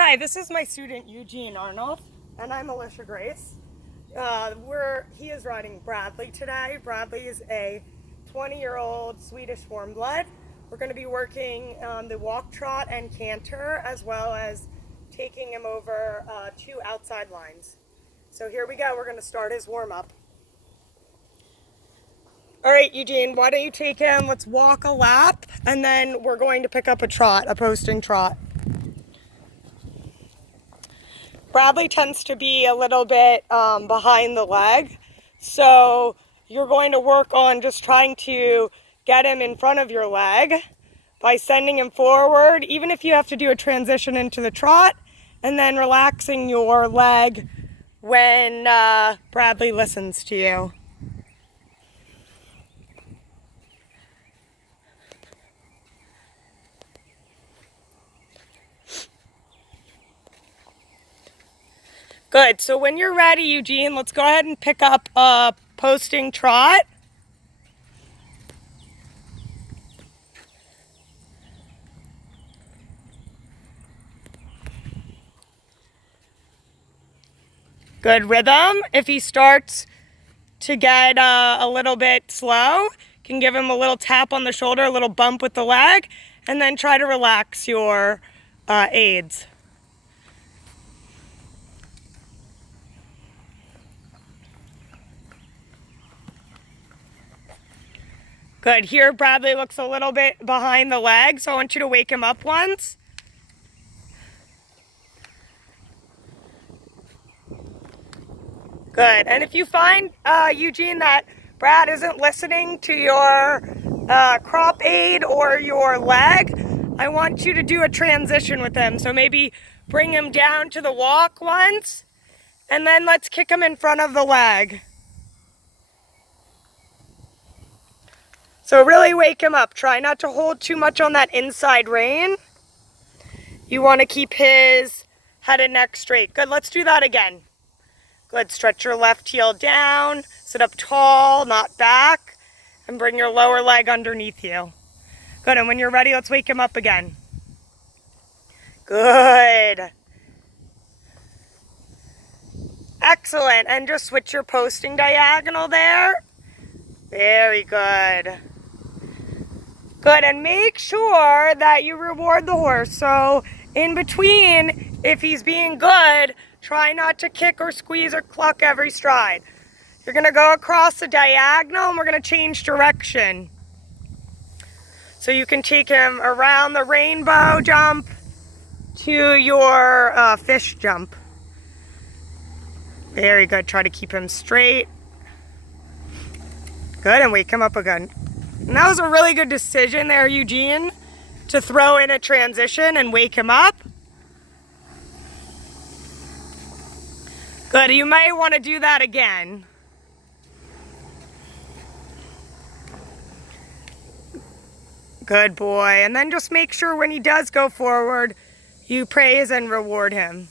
Hi, this is my student Eugene Arnold, and I'm Alicia Grace. He is riding Bradley today. Bradley is a 20-year-old Swedish warm blood. We're going to be working the walk, trot, and canter, as well as taking him over 2 outside lines. So here we go. We're going to start his warm-up. All right, Eugene, why don't you take him? Let's walk a lap, and then we're going to pick up a trot, a posting trot. Bradley tends to be a little bit behind the leg, so you're going to work on just trying to get him in front of your leg by sending him forward, even if you have to do a transition into the trot, and then relaxing your leg when Bradley listens to you. Good. So when you're ready, Eugene, let's go ahead and pick up a posting trot. Good rhythm. If he starts to get a little bit slow, you can give him a little tap on the shoulder, a little bump with the leg, and then try to relax your aids. Good. Here, Bradley looks a little bit behind the leg, so I want you to wake him up once. Good. And if you find, Eugene, that Brad isn't listening to your crop aid or your leg, I want you to do a transition with him. So maybe bring him down to the walk once, and then let's kick him in front of the leg. So really wake him up. Try not to hold too much on that inside rein. You want to keep his head and neck straight. Good, let's do that again. Good, stretch your left heel down, sit up tall, not back, and bring your lower leg underneath you. Good, and when you're ready, let's wake him up again. Good. Excellent, and just switch your posting diagonal there. Very good. Good, and make sure that you reward the horse. So in between, if he's being good, try not to kick or squeeze or cluck every stride. You're going to go across the diagonal, and we're going to change direction. So you can take him around the rainbow jump to your fish jump. Very good. Try to keep him straight. Good, and wake him up again. And that was a really good decision there, Eugene, to throw in a transition and wake him up. Good, you may want to do that again. Good boy. And then just make sure when he does go forward, you praise and reward him.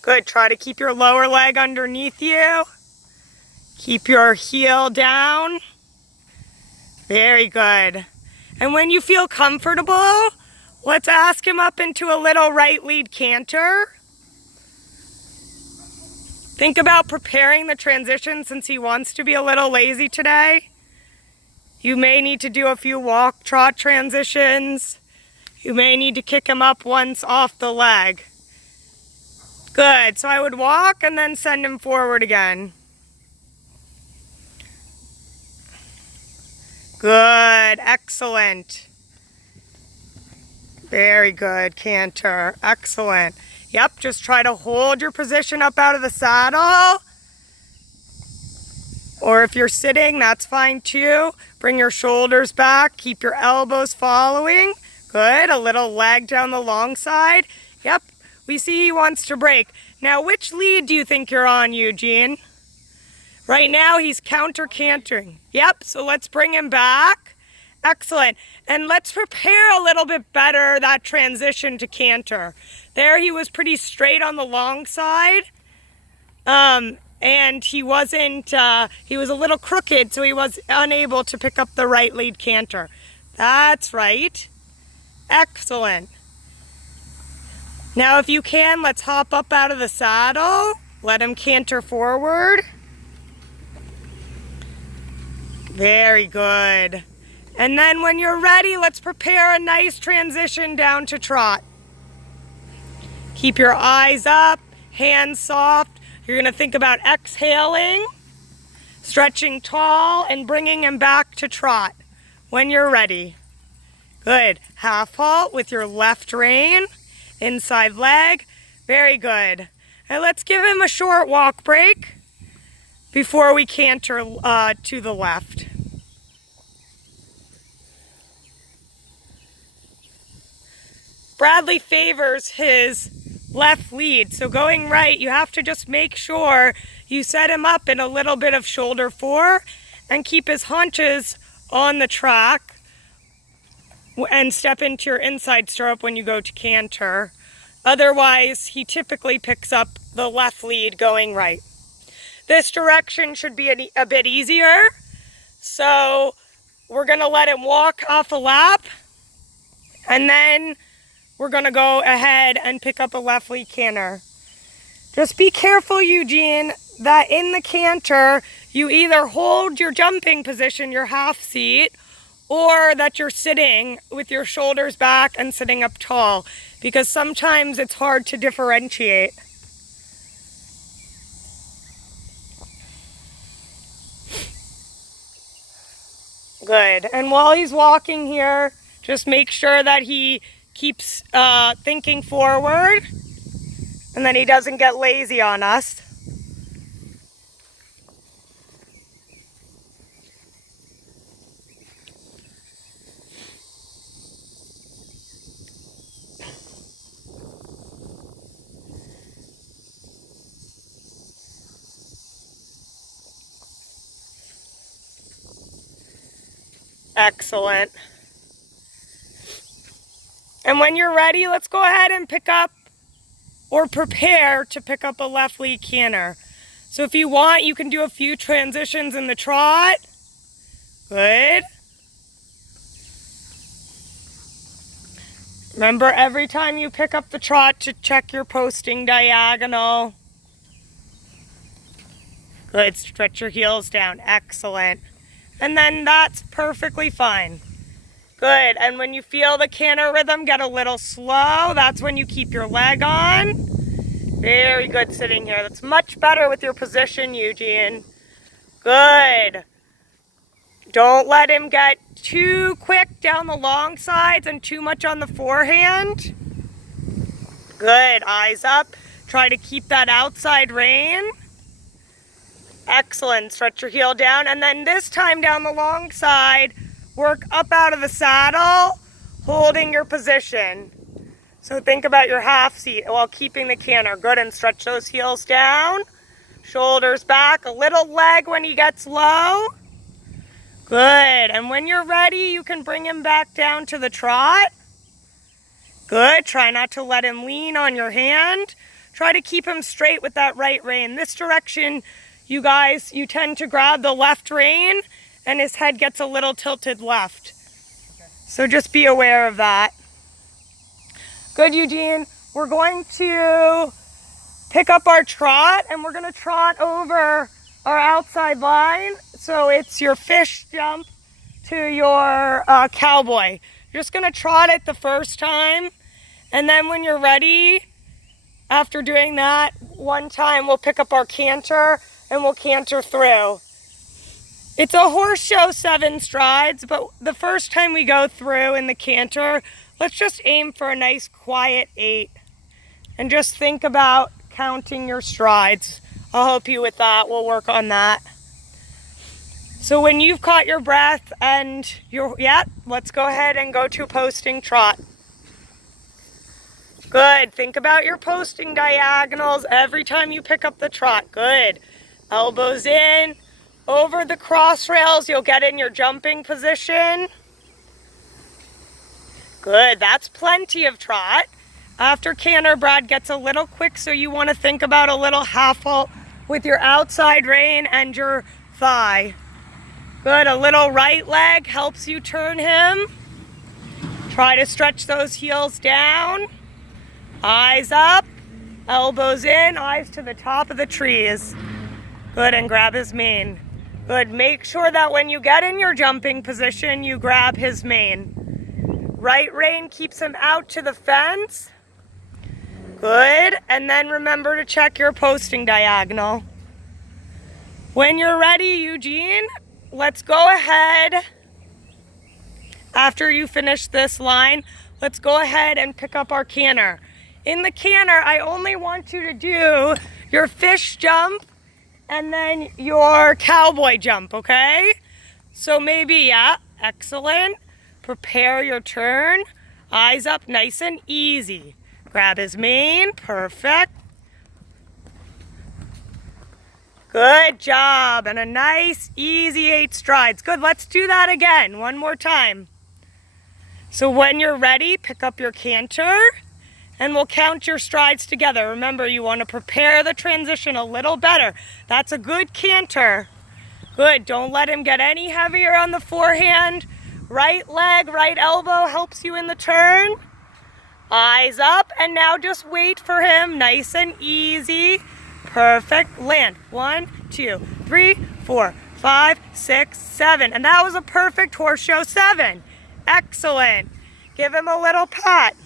Good, try to keep your lower leg underneath you. Keep your heel down. Very good. And when you feel comfortable, let's ask him up into a little right lead canter. Think about preparing the transition since he wants to be a little lazy today. You may need to do a few walk trot transitions. You may need to kick him up once off the leg. Good, so I would walk and then send him forward again. Good, excellent. Very good, canter, excellent. Yep, just try to hold your position up out of the saddle. Or if you're sitting, that's fine too. Bring your shoulders back, keep your elbows following. Good, a little leg down the long side. Yep, we see he wants to break. Now, which lead do you think you're on, Eugene? Right now, he's counter-cantering. Yep, so let's bring him back. Excellent. And let's prepare a little bit better that transition to canter. There he was pretty straight on the long side. and he was a little crooked, so he was unable to pick up the right lead canter. That's right. Excellent. Now if you can, let's hop up out of the saddle. Let him canter forward. Very good. And then when you're ready, let's prepare a nice transition down to trot. Keep your eyes up, hands soft. You're gonna think about exhaling, stretching tall, and bringing him back to trot when you're ready. Good. Half halt with your left rein, inside leg. Very good. And let's give him a short walk break before we canter to the left. Bradley favors his left lead, so going right, you have to just make sure you set him up in a little bit of shoulder fore and keep his haunches on the track and step into your inside stirrup when you go to canter. Otherwise, he typically picks up the left lead going right. This direction should be a bit easier, so we're going to let him walk off a lap, and then we're going to go ahead and pick up a left lead canter. Just be careful, Eugene, that in the canter, you either hold your jumping position, your half seat, or that you're sitting with your shoulders back and sitting up tall, because sometimes it's hard to differentiate. Good. And while he's walking here, just make sure that he keeps thinking forward and then he doesn't get lazy on us. Excellent. And when you're ready, let's go ahead and pick up or prepare to pick up a left lead canter. So if you want, you can do a few transitions in the trot. Good. Remember, every time you pick up the trot to check your posting diagonal. Good. Stretch your heels down. Excellent. And then that's perfectly fine. Good. And when you feel the canter rhythm get a little slow, that's when you keep your leg on. Very good sitting here. That's much better with your position, Eugene. Good. Don't let him get too quick down the long sides and too much on the forehand. Good. Eyes up. Try to keep that outside rein. Excellent. Stretch your heel down, and then this time down the long side, work up out of the saddle, holding your position. So think about your half seat while keeping the canter. Good, and stretch those heels down, shoulders back, a little leg when he gets low. Good, and when you're ready, you can bring him back down to the trot. Good, try not to let him lean on your hand. Try to keep him straight with that right rein. This direction, you guys, you tend to grab the left rein and his head gets a little tilted left. So just be aware of that. Good, Eugene. We're going to pick up our trot and we're going to trot over our outside line. So it's your fish jump to your cowboy. You're just going to trot it the first time, and then when you're ready, after doing that one time, we'll pick up our canter and we'll canter through. It's a horse show 7 strides, but the first time we go through in the canter, let's just aim for a nice quiet 8 and just think about counting your strides. I'll help you with that. We'll work on that. So when you've caught your breath and let's go ahead and go to a posting trot. Good. Think about your posting diagonals every time you pick up the trot. Good. Elbows in, over the cross rails, you'll get in your jumping position. Good, that's plenty of trot. After canter, Brad gets a little quick, so you want to think about a little half halt with your outside rein and your thigh. Good, a little right leg helps you turn him. Try to stretch those heels down. Eyes up, elbows in, eyes to the top of the trees. Good, and grab his mane. Good, make sure that when you get in your jumping position, you grab his mane. Right rein keeps him out to the fence. Good, and then remember to check your posting diagonal. When you're ready, Eugene, let's go ahead. After you finish this line, let's go ahead and pick up our canter. In the canter, I only want you to do your fish jump and then your cowboy jump, okay? So maybe, yeah, excellent. Prepare your turn. Eyes up, nice and easy. Grab his mane, perfect. Good job, and a nice, easy 8 strides. Good, let's do that again, one more time. So when you're ready, pick up your canter, and we'll count your strides together. Remember, you want to prepare the transition a little better. That's a good canter. Good, don't let him get any heavier on the forehand. Right leg, right elbow helps you in the turn. Eyes up, and now just wait for him, nice and easy. Perfect, land. 1, 2, 3, 4, 5, 6, 7. And that was a perfect horse show 7. Excellent. Give him a little pat.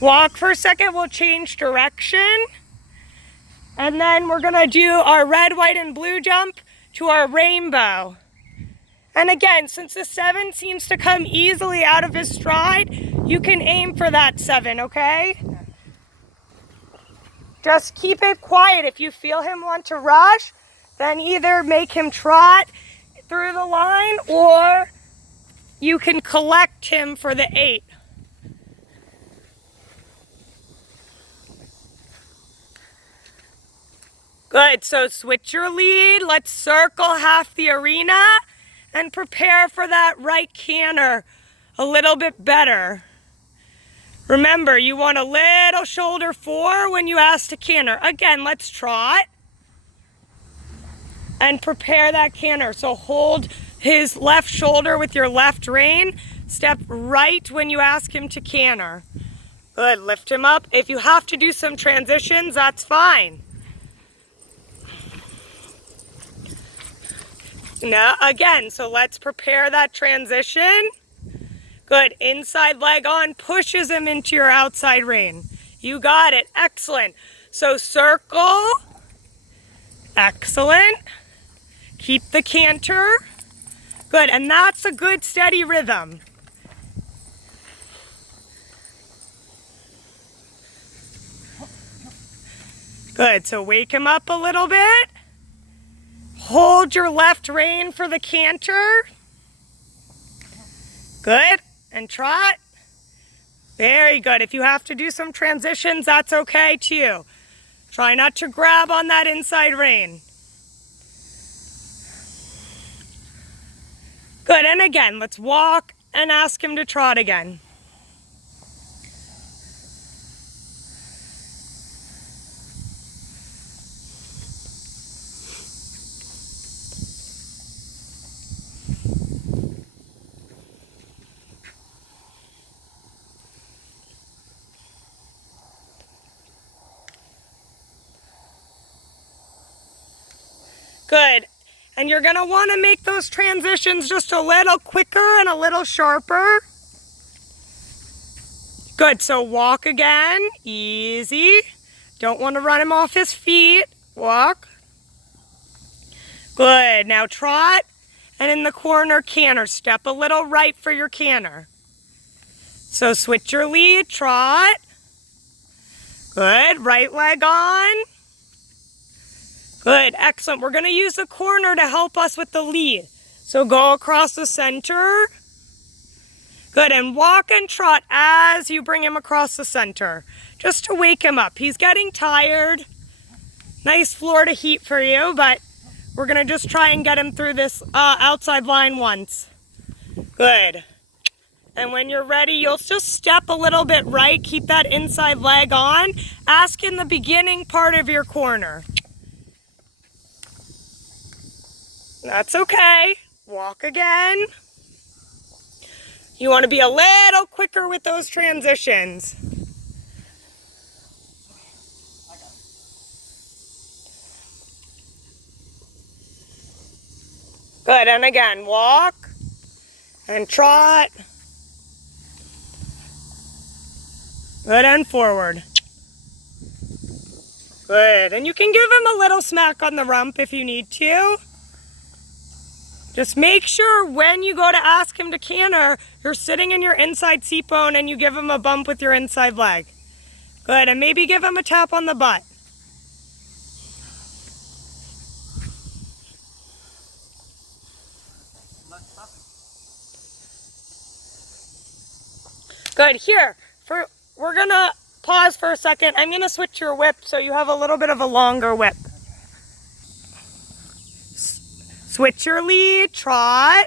Walk for a second, we'll change direction. And then we're gonna do our red, white, and blue jump to our rainbow. And again, since the 7 seems to come easily out of his stride, you can aim for that 7, okay? Just keep it quiet. If you feel him want to rush, then either make him trot through the line or you can collect him for the 8. Good, so switch your lead. Let's circle half the arena and prepare for that right canter a little bit better. Remember, you want a little shoulder 4 when you ask to canter. Again, let's trot and prepare that canter. So hold his left shoulder with your left rein. Step right when you ask him to canter. Good, lift him up. If you have to do some transitions, that's fine. Now, again, so let's prepare that transition. Good, inside leg on, pushes him into your outside rein. You got it, excellent. So circle, excellent. Keep the canter. Good, and that's a good steady rhythm. Good, so wake him up a little bit. Hold your left rein for the canter. Good, and trot. Very good. If you have to do some transitions, that's okay too. Try not to grab on that inside rein. Good, and again, let's walk and ask him to trot again. Good. And you're going to want to make those transitions just a little quicker and a little sharper. Good. So walk again. Easy. Don't want to run him off his feet. Walk. Good. Now trot. And in the corner, canter. Step a little right for your canter. So switch your lead. Trot. Good. Right leg on. Good, excellent. We're going to use the corner to help us with the lead. So go across the center. Good, and walk and trot as you bring him across the center, just to wake him up. He's getting tired. Nice floor to heat for you, but we're going to just try and get him through this outside line once. Good. And when you're ready, you'll just step a little bit right. Keep that inside leg on. Ask in the beginning part of your corner. That's okay. Walk again. You want to be a little quicker with those transitions. Good, and again, walk and trot. Good, and forward. Good, and you can give him a little smack on the rump if you need to. Just make sure when you go to ask him to canter, you're sitting in your inside seat bone and you give him a bump with your inside leg. Good, and maybe give him a tap on the butt. Good, here, we're gonna pause for a second. I'm gonna switch your whip so you have a little bit of a longer whip. Switch your lead, trot,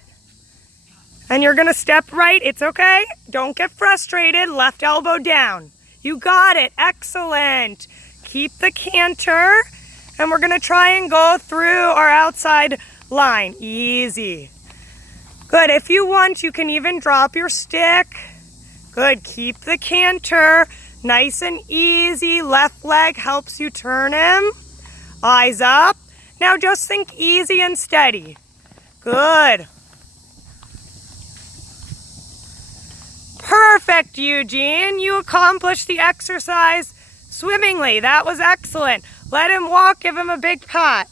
and you're gonna step right. It's okay, don't get frustrated. Left elbow down. You got it, excellent. Keep the canter, and we're gonna try and go through our outside line, easy. Good, if you want, you can even drop your stick. Good, keep the canter, nice and easy. Left leg helps you turn him. Eyes up. Now just think easy and steady. Good. Perfect, Eugene. You accomplished the exercise swimmingly. That was excellent. Let him walk, give him a big pat.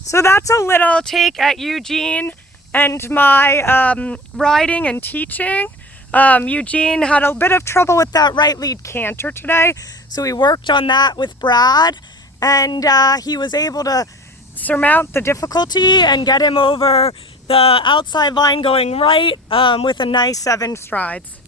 So that's a little take at Eugene and my riding and teaching. Eugene had a bit of trouble with that right lead canter today, so we worked on that with Brad, and he was able to surmount the difficulty and get him over the outside line going right with a nice 7 strides.